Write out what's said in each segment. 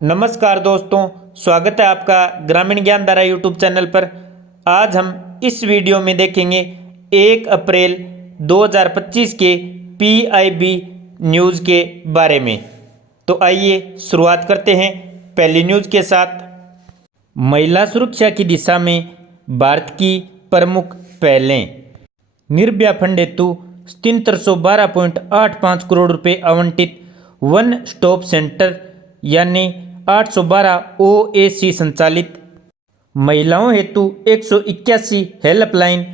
नमस्कार दोस्तों, स्वागत है आपका ग्रामीण ज्ञान धारा यूट्यूब चैनल पर। आज हम इस वीडियो में देखेंगे 1 अप्रैल 2025 के पीआईबी न्यूज़ के बारे में। तो आइए शुरुआत करते हैं पहली न्यूज़ के साथ। महिला सुरक्षा की दिशा में भारत की प्रमुख पहलें। निर्भया फंड हेतु 312.85 करोड़ रुपए आवंटित। वन स्टॉप सेंटर यानी 812 ओएसी संचालित। महिलाओं हेतु 181 हेल्पलाइन।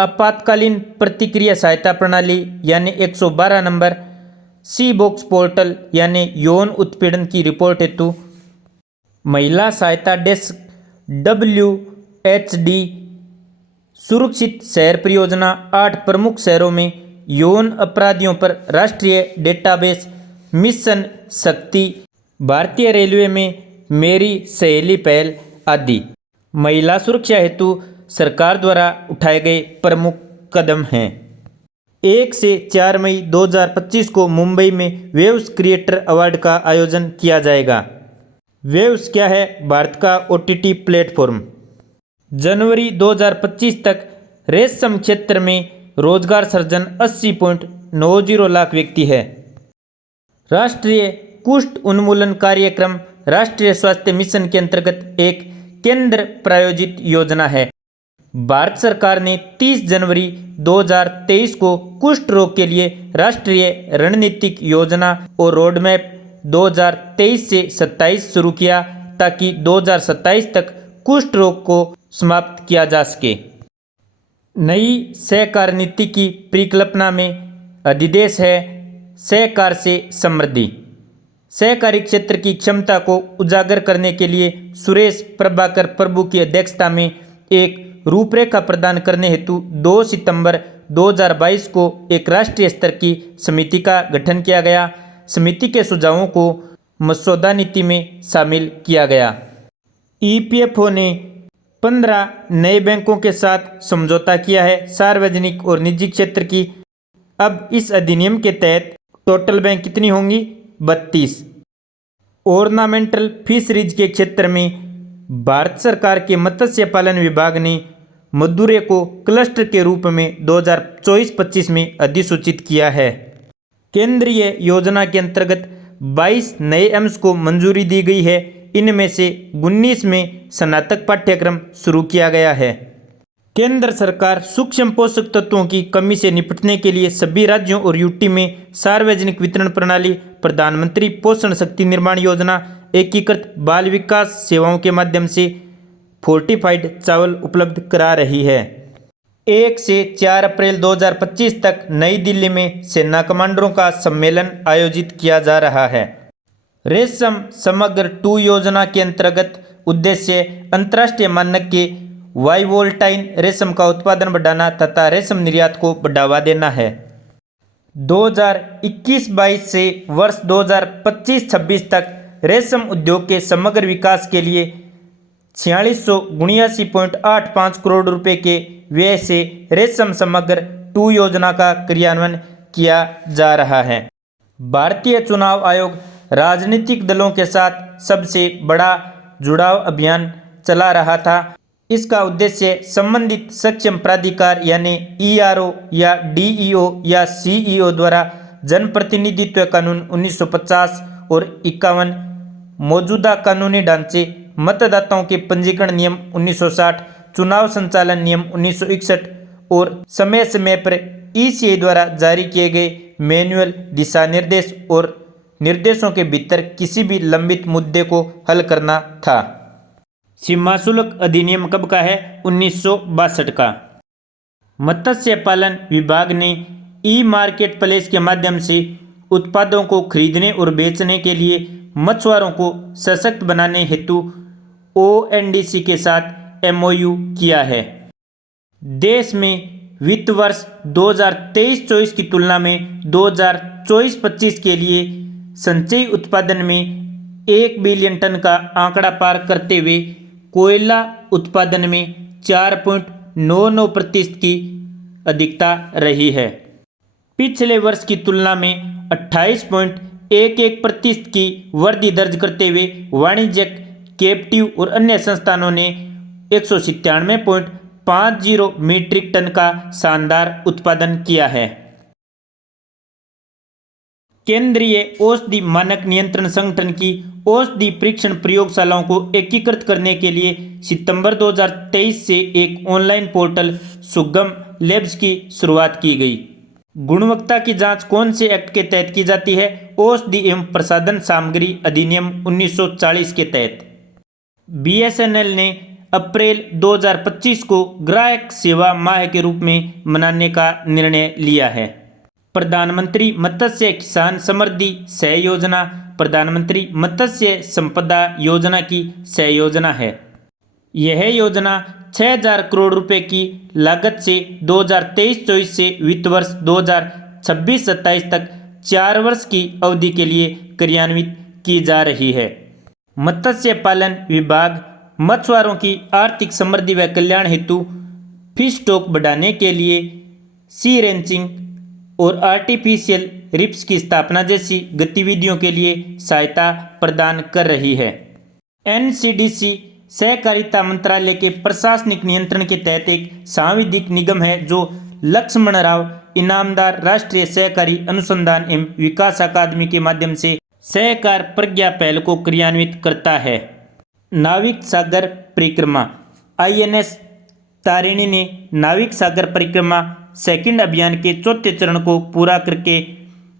आपातकालीन प्रतिक्रिया सहायता प्रणाली यानी 112 नंबर। सी बॉक्स पोर्टल यानी यौन उत्पीड़न की रिपोर्ट हेतु। महिला सहायता डेस्क WHD। सुरक्षित शहर परियोजना 8 प्रमुख शहरों में यौन अपराधियों पर राष्ट्रीय डेटाबेस मिशन शक्ति। भारतीय रेलवे में मेरी सहेली पहल आदि महिला सुरक्षा हेतु सरकार द्वारा उठाए गए प्रमुख कदम हैं। 1 से 4 मई 2025 को मुंबई में वेव्स क्रिएटर अवार्ड का आयोजन किया जाएगा। वेव्स क्या है? भारत का OTT प्लेटफॉर्म। जनवरी 2025 तक रेशम क्षेत्र में रोजगार सृजन 80.90 लाख व्यक्ति है। राष्ट्रीय कुष्ठ उन्मूलन कार्यक्रम राष्ट्रीय स्वास्थ्य मिशन के अंतर्गत एक केंद्र प्रायोजित योजना है। भारत सरकार ने 30 जनवरी 2023 को कुष्ठ रोग के लिए राष्ट्रीय रणनीतिक योजना और रोडमैप 2023 से 27 शुरू किया ताकि 2027 तक कुष्ठ रोग को समाप्त किया जा सके। नई सहकार नीति की परिकल्पना में अधिदेश है सहकार से समृद्धि। सहकारी क्षेत्र की क्षमता को उजागर करने के लिए सुरेश प्रभाकर प्रभु की अध्यक्षता में एक रूपरेखा प्रदान करने हेतु 2 सितंबर 2022 को एक राष्ट्रीय स्तर की समिति का गठन किया गया। समिति के सुझावों को मसौदा नीति में शामिल किया गया। EPFO ने 15 नए बैंकों के साथ समझौता किया है, सार्वजनिक और निजी क्षेत्र की। अब इस अधिनियम के तहत टोटल बैंक कितनी होंगी? 32। ऑर्नामेंटल फिशरीज के क्षेत्र में भारत सरकार के मत्स्य पालन विभाग ने मदुरै को क्लस्टर के रूप में 2024-25 में अधिसूचित किया है। केंद्रीय योजना के अंतर्गत 22 नए एम्स को मंजूरी दी गई है। इनमें से 19 में स्नातक पाठ्यक्रम शुरू किया गया है। केंद्र सरकार सूक्ष्म पोषक तत्वों की कमी से निपटने के लिए सभी राज्यों और यूटी में सार्वजनिक वितरण प्रणाली, प्रधानमंत्री पोषण शक्ति निर्माण योजना, एकीकृत बाल विकास सेवाओं के माध्यम से फोर्टिफाइड चावल उपलब्ध करा रही है। 1 से 4 अप्रैल 2025 तक नई दिल्ली में सेना कमांडरों का सम्मेलन आयोजित किया जा रहा है। रेशम समग्र 2 योजना के अंतर्गत उद्देश्य अंतर्राष्ट्रीय मानक के वाइवोल्टाइन रेशम का उत्पादन बढ़ाना तथा रेशम निर्यात को बढ़ावा देना है। 2021-22 से वर्ष 2025-26 तक रेशम उद्योग के समग्र विकास के लिए 4679.85 करोड़ रुपए के व्यय से रेशम समग्र 2 योजना का क्रियान्वयन किया जा रहा है। भारतीय चुनाव आयोग राजनीतिक दलों के साथ सबसे बड़ा जुड़ाव अभियान चला रहा था। इसका उद्देश्य संबंधित सक्षम प्राधिकार यानी ERO या DEO या CEO द्वारा जनप्रतिनिधित्व कानून 1950 और 51, मौजूदा कानूनी ढांचे, मतदाताओं के पंजीकरण नियम 1960, चुनाव संचालन नियम 1961 और समय समय पर ECI द्वारा जारी किए गए मैनुअल दिशा निर्देश और निर्देशों के भीतर किसी भी लंबित मुद्दे को हल करना था। सीमा शुल्क अधिनियम कब का है? 1962 का। मत्स्य पालन विभाग ने ई-मार्केट प्लेस के माध्यम से उत्पादों को खरीदने और बेचने के लिए मछुआरों को सशक्त बनाने हेतु ONDC के साथ MOU किया है। देश में वित्त वर्ष 2023-24 की तुलना में 2024-25 के लिए संचयी उत्पादन में 1 बिलियन टन का आंकड़ा पार करते हुए कोयला उत्पादन में 4.99% की अधिकता रही है। पिछले वर्ष की तुलना में 1% की वृद्धि दर्ज करते हुए वाणिज्यिक, कैप्टिव और अन्य संस्थानों ने 197.50 मीट्रिक टन का शानदार उत्पादन किया है। केंद्रीय औषधि मानक नियंत्रण संगठन की औषधि परीक्षण प्रयोगशालाओं को एकीकृत करने के लिए सितंबर 2023 से एक ऑनलाइन पोर्टल सुगम लैब्स की शुरुआत की गई। गुणवत्ता की जांच कौन से एक्ट के तहत की जाती है? औषधि एवं प्रसाधन सामग्री अधिनियम 1940 के तहत। BSNL ने अप्रैल 2025 को ग्राहक सेवा माह के रूप में मनाने का निर्णय लिया है। प्रधानमंत्री मत्स्य किसान समृद्धि सहयोजना प्रधानमंत्री मत्स्य संपदा योजना की सहयोजना है। यह योजना 6,000 करोड़ रुपए की लागत से 2023-24 से वित्त वर्ष 2026-27 तक 4 वर्ष की अवधि के लिए क्रियान्वित की जा रही है। मत्स्य पालन विभाग मछुआरों की आर्थिक समृद्धि व कल्याण हेतु फिश स्टॉक बढ़ाने के लिए सी रेंचिंग और आर्टिफिशियल रिफ्स की स्थापना जैसी गतिविधियों के लिए सहायता प्रदान कर रही है। NCDC सहकारिता मंत्रालय के प्रशासनिक नियंत्रण के तहत एक सांविधिक निगम है जो लक्ष्मणराव इनामदार राष्ट्रीय सहकारी अनुसंधान एवं विकास अकादमी के माध्यम से सहकार प्रज्ञा पहल को क्रियान्वित करता है। नाविक सागर परिक्रमा INS तारिणी ने नाविक सागर परिक्रमा सेकंड अभियान के चौथे चरण को पूरा करके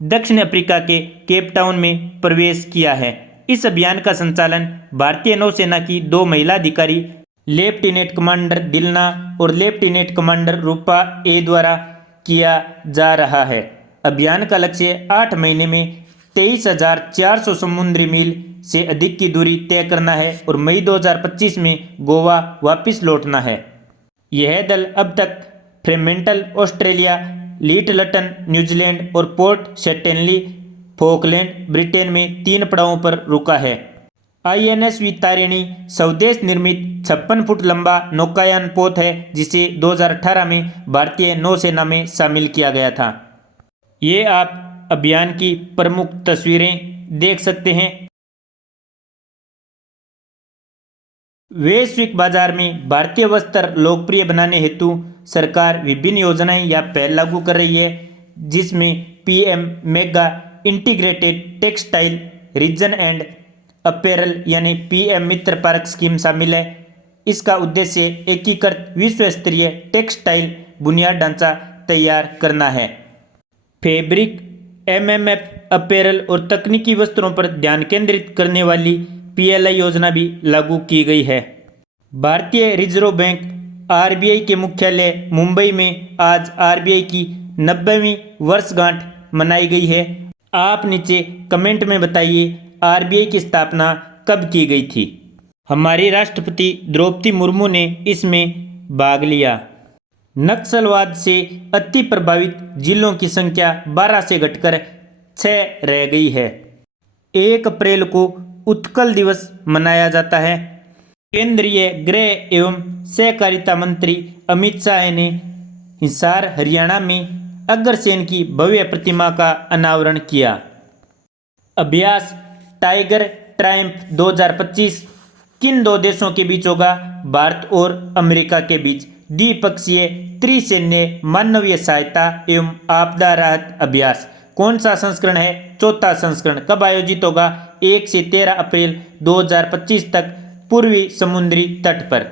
दक्षिण अफ्रीका के केप टाउन में प्रवेश किया है। इस अभियान का संचालन भारतीय नौसेना की 2 महिला अधिकारी लेफ्टिनेंट कमांडर दिलना और लेफ्टिनेंट कमांडर रूपा ए द्वारा किया जा रहा है। अभियान का लक्ष्य 8 महीने में 23,400 समुद्री मील से अधिक की दूरी तय करना है और मई 2025 में गोवा वापस लौटना है। यह दल अब तक फ्रेमेंटल ऑस्ट्रेलिया, लिटलटन न्यूजीलैंड और पोर्ट स्टेनली फॉकलैंड ब्रिटेन में 3 पड़ावों पर रुका है। INSV तारिणी स्वदेश निर्मित 56 फुट लंबा नौकायान पोत है जिसे 2018 में भारतीय नौसेना में शामिल किया गया था। ये आप अभियान की प्रमुख तस्वीरें देख सकते हैं। वैश्विक बाजार में भारतीय वस्त्र लोकप्रिय बनाने हेतु सरकार विभिन्न योजनाएं या पहल लागू कर रही है, जिसमें PM mega integrated textile reason and apparel यानी PM मित्र पार्क स्कीम शामिल है। इसका उद्देश्य एकीकृत विश्व स्तरीय टेक्सटाइल बुनियाद ढांचा तैयार करना है। फैब्रिक MMF अपैरल और तकनीकी वस्त्रों पर ध्यान केंद्रित करने वाली PLI योजना भी लागू की गई है। भारतीय रिजर्व बैंक RBI के मुख्यालय मुंबई में आज RBI की 90वीं वर्षगांठ मनाई गई है। आप नीचे कमेंट में बताइए RBI की स्थापना कब की गई थी। हमारी राष्ट्रपति द्रौपदी मुर्मू ने इसमें भाग लिया। नक्सलवाद से अति प्रभावित जिलों की संख्या 12 से घटकर 6 रह गई है। 1 अप्रैल को उत्कल दिवस मनाया जाता है। केंद्रीय गृह एवं सहकारिता मंत्री अमित शाह ने हिसार हरियाणा में अग्रसेन की भव्य प्रतिमा का अनावरण किया। अभ्यास टाइगर ट्रायम्फ 2025 किन 2 देशों के बीच होगा? भारत और अमेरिका के बीच द्विपक्षीय त्रिसैन्य मानवीय सहायता एवं आपदा राहत अभ्यास। कौन सा संस्करण है? 4था संस्करण। कब आयोजित होगा? 1 से 13 अप्रैल 2025 तक पूर्वी समुद्री तट पर।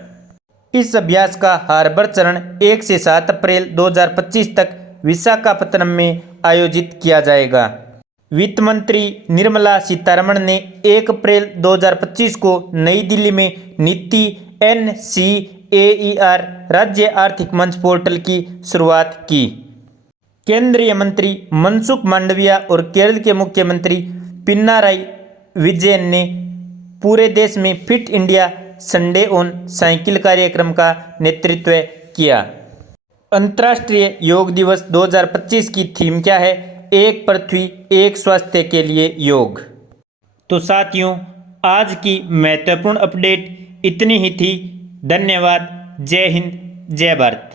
इस अभ्यास का हार्बर चरण 1 से 7 अप्रैल 2025 तक विशाखापत्तनम में आयोजित किया जाएगा। वित्त मंत्री निर्मला सीतारमण ने 1 अप्रैल 2025 को नई दिल्ली में नीति NCAER राज्य आर्थिक मंच पोर्टल की शुरुआत की। केंद्रीय मंत्री मनसुख मांडविया और केरल के मुख्यमंत्री पिनाराई विजयन ने पूरे देश में fit India Sunday on cycle कार्यक्रम का नेतृत्व किया। अंतर्राष्ट्रीय योग दिवस 2025 की थीम क्या है? एक पृथ्वी एक स्वास्थ्य के लिए योग। तो साथियों, आज की महत्वपूर्ण अपडेट इतनी ही थी। धन्यवाद। जय हिंद, जय भारत।